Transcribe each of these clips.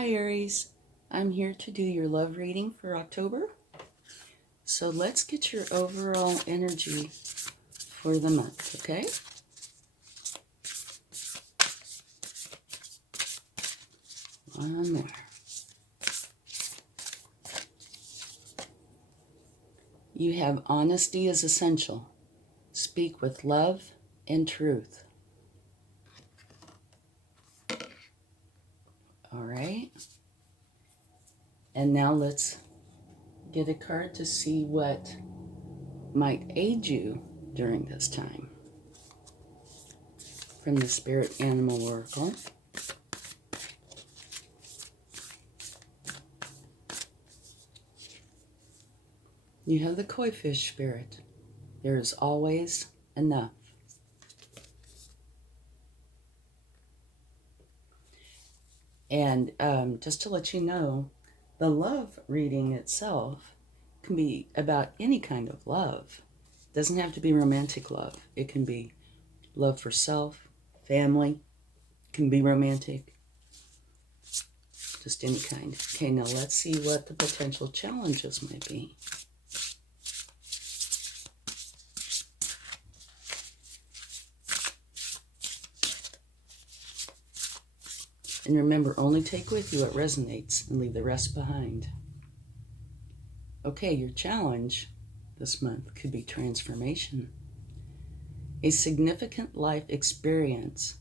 Hi Aries, I'm here to do your love reading for October. So let's get your overall energy for the month, okay? One more. You have honesty is essential. Speak with love and truth. All right. And now let's get a card to see what might aid you during this time. From the Spirit Animal Oracle. You have the Koi Fish Spirit. There is always enough. And just to let you know, the love reading itself can be about any kind of love. It doesn't have to be romantic love. It can be love for self, family, can be romantic, just any kind. Okay, now let's see what the potential challenges might be. And remember, only take with you what resonates and leave the rest behind. Okay, your challenge this month could be transformation. A significant life experience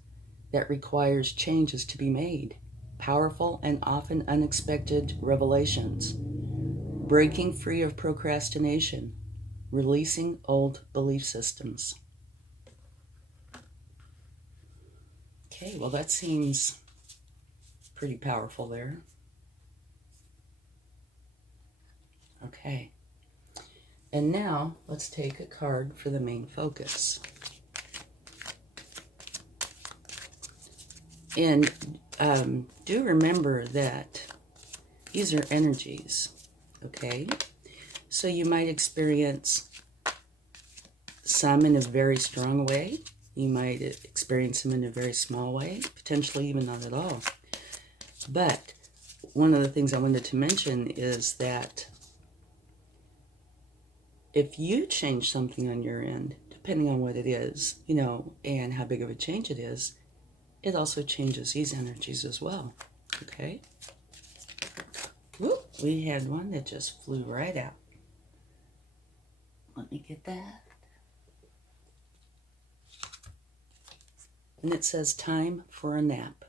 that requires changes to be made, powerful and often unexpected revelations, breaking free of procrastination, releasing old belief systems. Okay, well that seems pretty powerful there. Okay, and now let's take a card for the main focus. And do remember that these are energies, okay? So you might experience some in a very strong way. You might experience them in a very small way, potentially even not at all. But one of the things I wanted to mention is that if you change something on your end, depending on what it is, and how big of a change it is, it also changes these energies as well, okay? Whoop, we had one that just flew right out. Let me get that. And it says, time for a nap.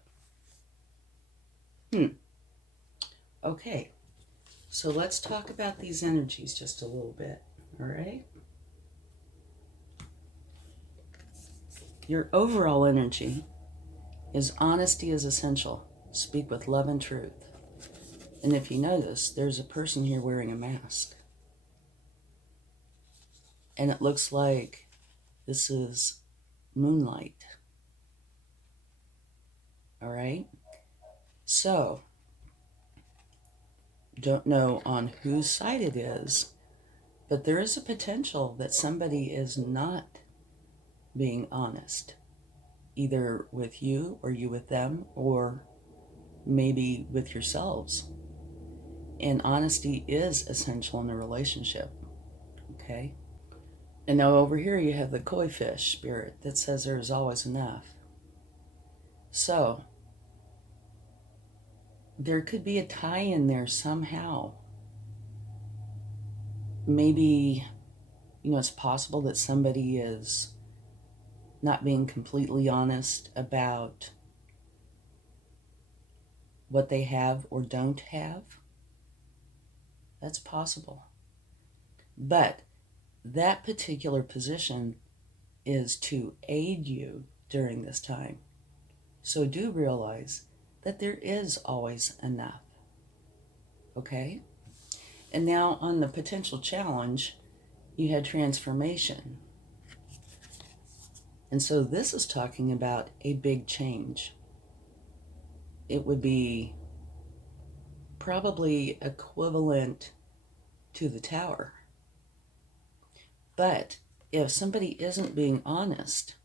Okay, so let's talk about these energies just a little bit, all right? Your overall energy is honesty is essential. Speak with love and truth. And if you notice, there's a person here wearing a mask. And it looks like this is moonlight. All right? So, don't know on whose side it is, but there is a potential that somebody is not being honest, either with you or you with them, or maybe with yourselves. And honesty is essential in a relationship, okay? And now over here you have the koi fish spirit that says there is always enough. So, there could be a tie in there somehow. Maybe, it's possible that somebody is not being completely honest about what they have or don't have. That's possible. But that particular position is to aid you during this time. So do realize that there is always enough. Okay? And now on the potential challenge, you had transformation. And so this is talking about a big change. It would be probably equivalent to the tower. But if somebody isn't being honest,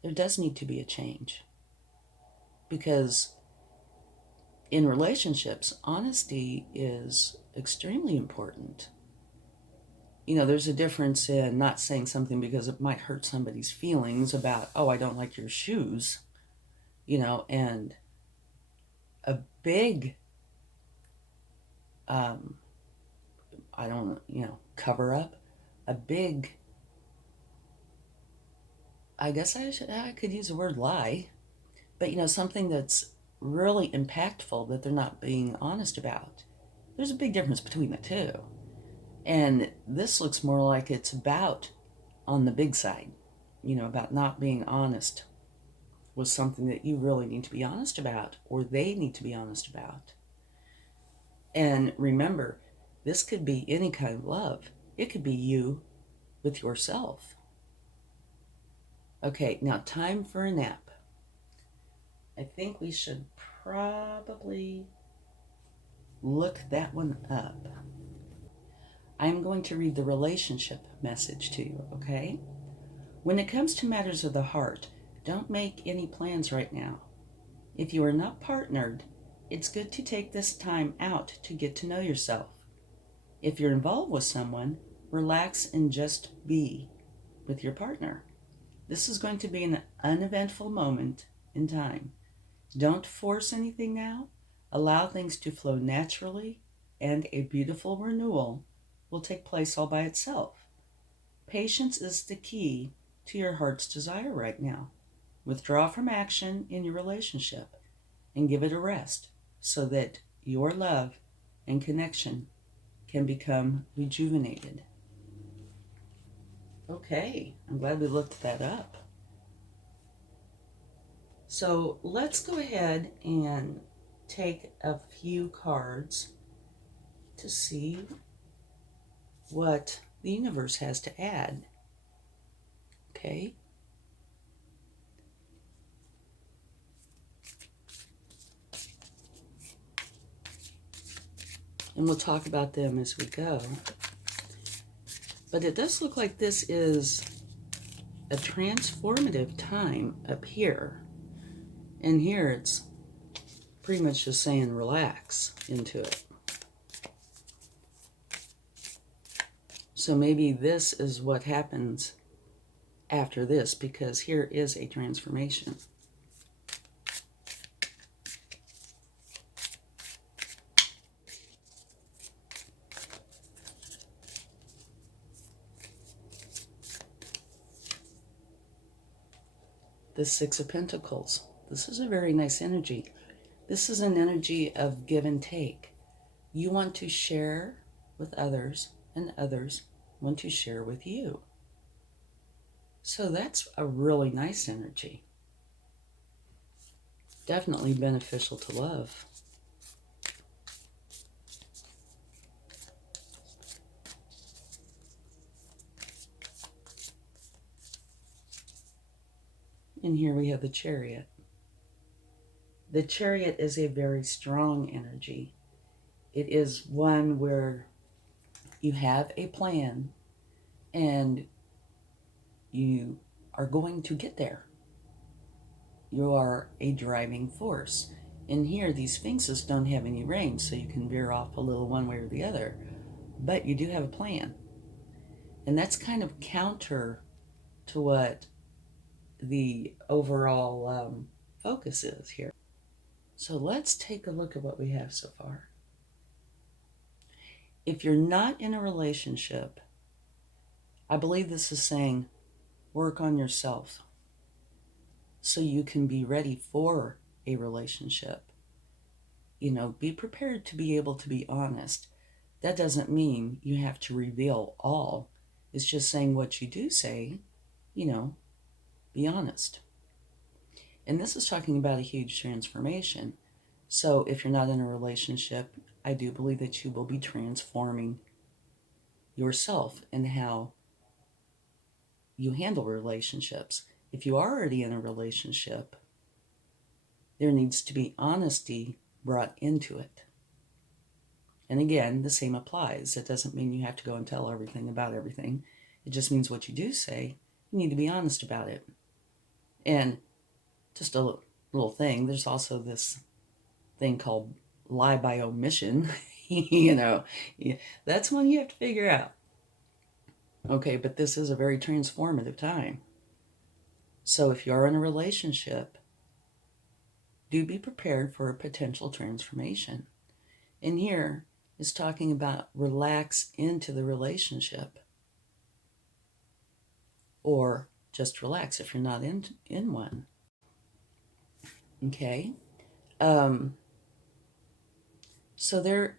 there does need to be a change. Because in relationships, honesty is extremely important. There's a difference in not saying something because it might hurt somebody's feelings about, oh, I don't like your shoes, and a big, um, I don't, cover up, a big, I guess I could use the word lie, but, something that's really impactful that they're not being honest about. There's a big difference between the two. And this looks more like it's about on the big side, about not being honest with something that you really need to be honest about, or they need to be honest about. And remember, this could be any kind of love. It could be you with yourself. Okay, now time for a nap. I think we should probably look that one up. I'm going to read the relationship message to you, okay? When it comes to matters of the heart, don't make any plans right now. If you are not partnered, it's good to take this time out to get to know yourself. If you're involved with someone, relax and just be with your partner. This is going to be an uneventful moment in time. Don't force anything now. Allow things to flow naturally, and a beautiful renewal will take place all by itself. Patience is the key to your heart's desire right now. Withdraw from action in your relationship and give it a rest so that your love and connection can become rejuvenated. Okay, I'm glad we looked that up. So let's go ahead and take a few cards to see what the universe has to add. Okay? And we'll talk about them as we go. But it does look like this is a transformative time up here. And here it's pretty much just saying relax into it. So maybe this is what happens after this, because here is a transformation. The Six of Pentacles. This is a very nice energy. This is an energy of give and take. You want to share with others, and others want to share with you. So that's a really nice energy. Definitely beneficial to love. And here we have the Chariot. The Chariot is a very strong energy. It is one where you have a plan and you are going to get there. You are a driving force. And here, these sphinxes don't have any reins, so you can veer off a little one way or the other. But you do have a plan. And that's kind of counter to what the overall focus is here. So let's take a look at what we have so far. If you're not in a relationship, I believe this is saying work on yourself so you can be ready for a relationship. Be prepared to be able to be honest. That doesn't mean you have to reveal all. It's just saying what you do say, be honest. And this is talking about a huge transformation. So if you're not in a relationship, I do believe that you will be transforming yourself and how you handle relationships. If you are already in a relationship, there needs to be honesty brought into it. And again, the same applies. It doesn't mean you have to go and tell everything about everything. It just means what you do say, you need to be honest about it. And just a little thing, there's also this thing called lie by omission, that's one you have to figure out. Okay, but this is a very transformative time. So if you're in a relationship, do be prepared for a potential transformation. And here is talking about relax into the relationship. Or just relax if you're not in one. Okay? So there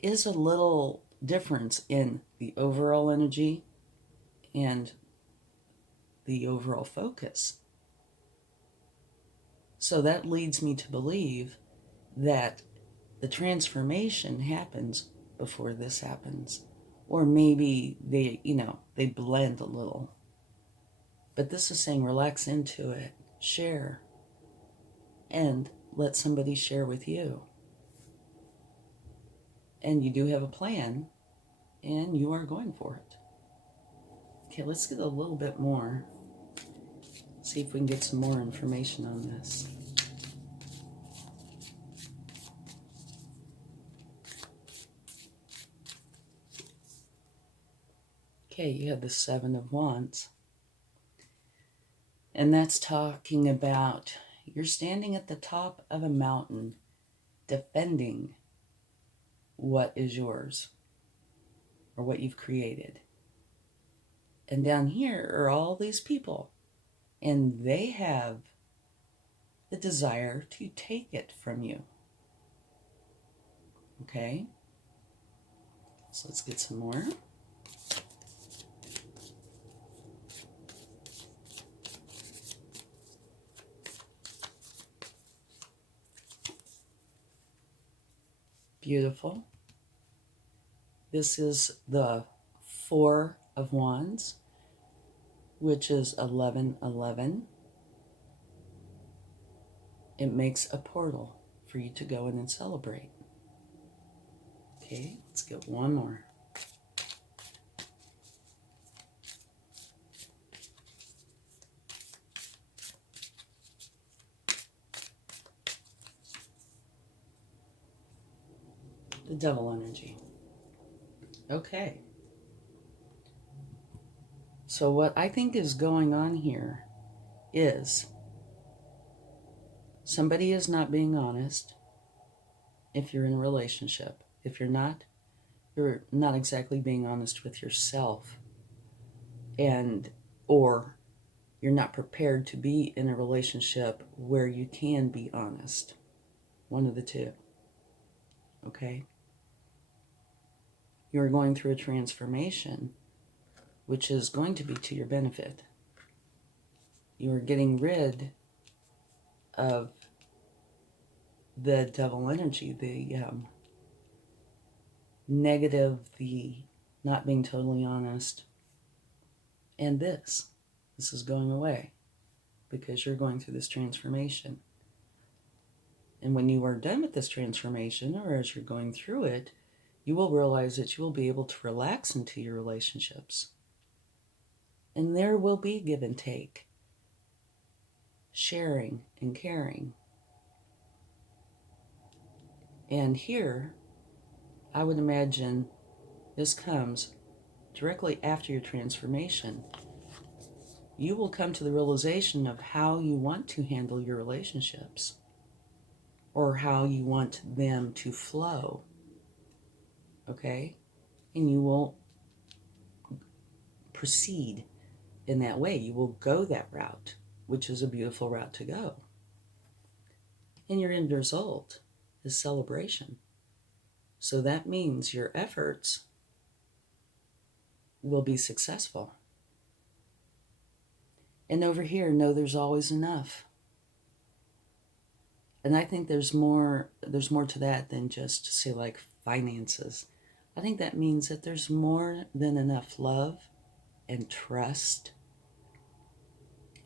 is a little difference in the overall energy and the overall focus. So that leads me to believe that the transformation happens before this happens. Or maybe they blend a little. But this is saying relax into it, share, and let somebody share with you. And you do have a plan, and you are going for it. Okay, let's get a little bit more. See if we can get some more information on this. Okay, you have the Seven of Wands. And that's talking about you're standing at the top of a mountain defending what is yours or what you've created. And down here are all these people, and they have the desire to take it from you. Okay? So let's get some more. Beautiful. This is the Four of Wands, which is 1111. It makes a portal for you to go in and celebrate. Okay, let's get one more. The Devil energy. Okay. So what I think is going on here is somebody is not being honest if you're in a relationship. If you're not exactly being honest with yourself, or you're not prepared to be in a relationship where you can be honest. One of the two. Okay? You're going through a transformation, which is going to be to your benefit. You're getting rid of the devil energy, the negative, the not being totally honest. And this is going away because you're going through this transformation. And when you are done with this transformation, or as you're going through it, you will realize that you will be able to relax into your relationships. And there will be give and take, sharing and caring. And here, I would imagine this comes directly after your transformation. You will come to the realization of how you want to handle your relationships, or how you want them to flow. Okay? And you will proceed in that way. You will go that route, which is a beautiful route to go. And your end result is celebration. So that means your efforts will be successful. And over here, know there's always enough. And I think there's more to that than just, say, like finances. I think that means that there's more than enough love and trust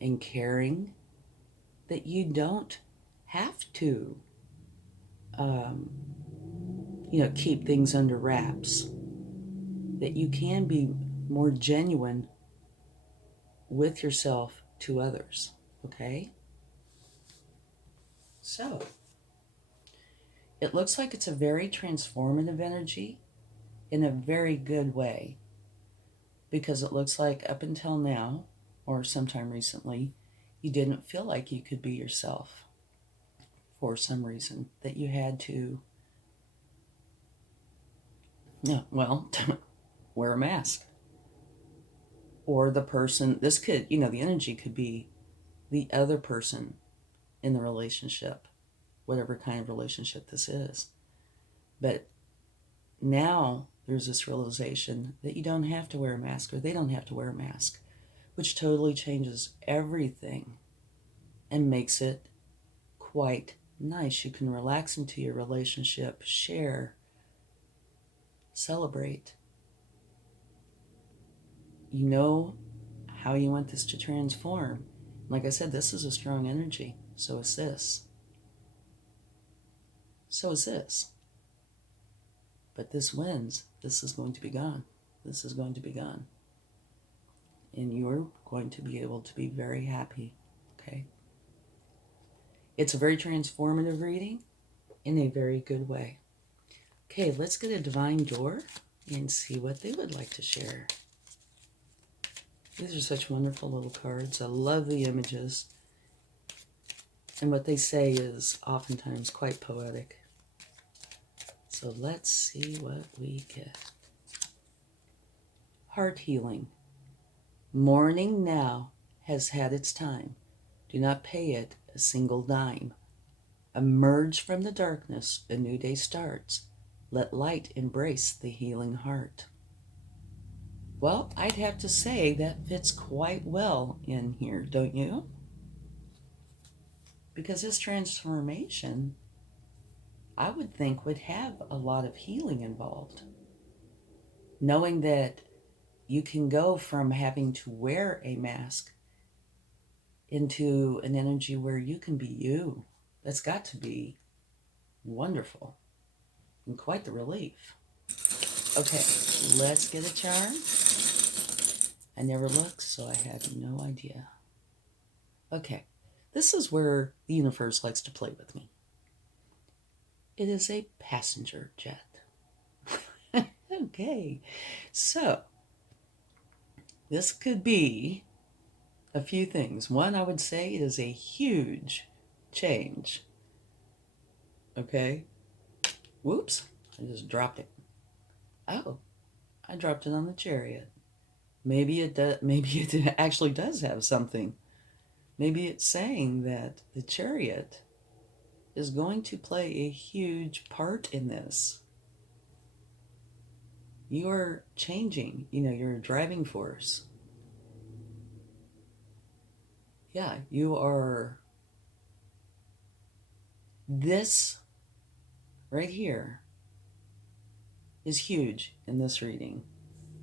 and caring that you don't have to, keep things under wraps. That you can be more genuine with yourself to others. Okay? So, It looks like it's a very transformative energy in a very good way, because it looks like up until now, or sometime recently, you didn't feel like you could be yourself for some reason, that you had to, yeah, well, wear a mask. Or the person, this could, the energy could be the other person in the relationship, whatever kind of relationship this is. But now there's this realization that you don't have to wear a mask, or they don't have to wear a mask, which totally changes everything and makes it quite nice. You can relax into your relationship, share, celebrate. You know how you want this to transform. Like I said, this is a strong energy. So is this. So is this. But this wins. This is going to be gone. This is going to be gone. And you're going to be able to be very happy. Okay? It's a very transformative reading in a very good way. Okay, let's get a divine door and see what they would like to share. These are such wonderful little cards. I love the images. And what they say is oftentimes quite poetic. So let's see what we get. Heart healing. Mourning now has had its time. Do not pay it a single dime. Emerge from the darkness, a new day starts. Let light embrace the healing heart. Well, I'd have to say that fits quite well in here, don't you? Because this transformation, I would think, would have a lot of healing involved. Knowing that you can go from having to wear a mask into an energy where you can be you. That's got to be wonderful and quite the relief. Okay, let's get a charm. I never looked, so I have no idea. Okay, this is where the universe likes to play with me. It is a passenger jet. Okay, so this could be a few things. One, I would say it is a huge change. Okay? Whoops, I just dropped it. Oh, I dropped it on the chariot. Maybe it actually does have something. Maybe it's saying that the chariot is going to play a huge part in this. You are changing, you're a driving force. Yeah, you are. This right here is huge in this reading,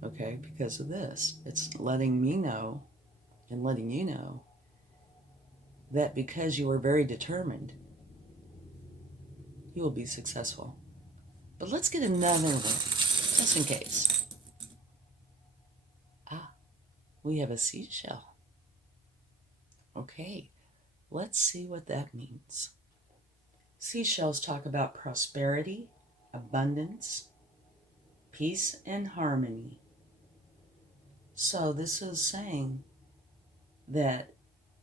okay, because of this. It's letting me know and letting you know that because you are very determined, you will be successful. But let's get another one, just in case. We have a seashell. Okay, let's see what that means. Seashells talk about prosperity, abundance, peace, and harmony. So this is saying that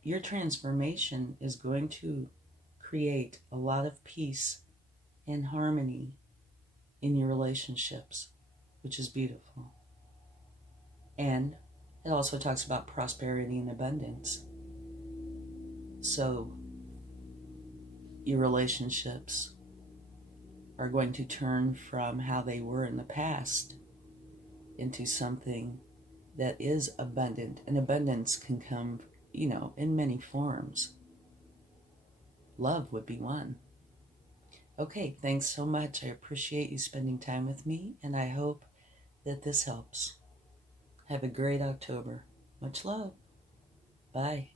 your transformation is going to create a lot of peace and harmony in your relationships, which is beautiful. And it also talks about prosperity and abundance. So your relationships are going to turn from how they were in the past into something that is abundant. And abundance can come, in many forms. Love would be one. Okay, thanks so much. I appreciate you spending time with me, and I hope that this helps. Have a great October. Much love. Bye.